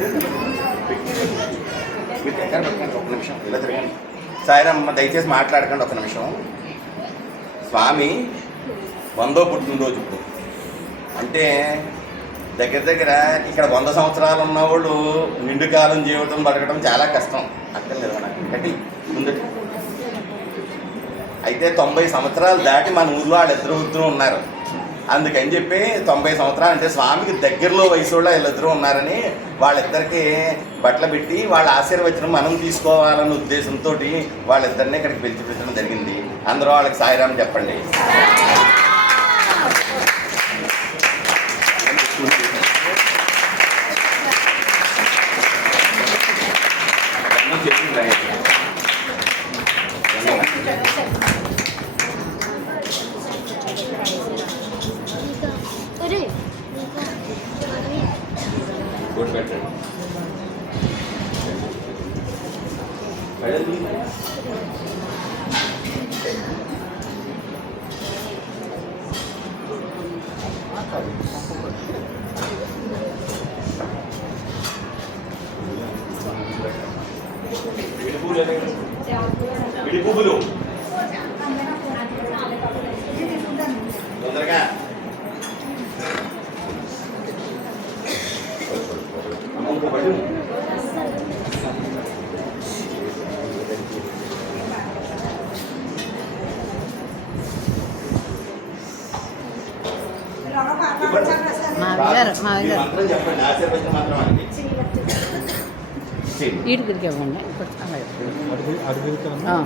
మీరు ఒక నిమిషం ఇలా తిరగండి సాయిరమ్మ దయచేసి మాట్లాడకండి ఒక నిమిషం స్వామి వందో పుట్టినరోజు ఇప్పుడు. అంటే దగ్గర దగ్గర ఇక్కడ వంద సంవత్సరాలు ఉన్నవాళ్ళు నిండు కాలం జీవితం బతకడం చాలా కష్టం. అక్కర్లేదు నాకు? కట్టి ముందు. అయితే తొంభై సంవత్సరాలు దాటి మన ఊర్లో వాళ్ళిద్దరు ఇద్దరు ఉన్నారు. అందుకని చెప్పి తొంభై సంవత్సరాలు అంటే స్వామికి దగ్గరలో వయసు వాళ్ళు వీళ్ళిద్దరూ ఉన్నారని వాళ్ళిద్దరికి బట్టలు పెట్టి వాళ్ళ ఆశీర్వచనం మనం తీసుకోవాలన్న ఉద్దేశంతో వాళ్ళిద్దరిని ఇక్కడికి పిలిచి పెట్టడం జరిగింది. అందరూ వాళ్ళకి సాయిరామ్ చెప్పండి. ఒరే 네. 일부분으로 దగ్గరికి ఇవ్వండి అలాగే ఆ.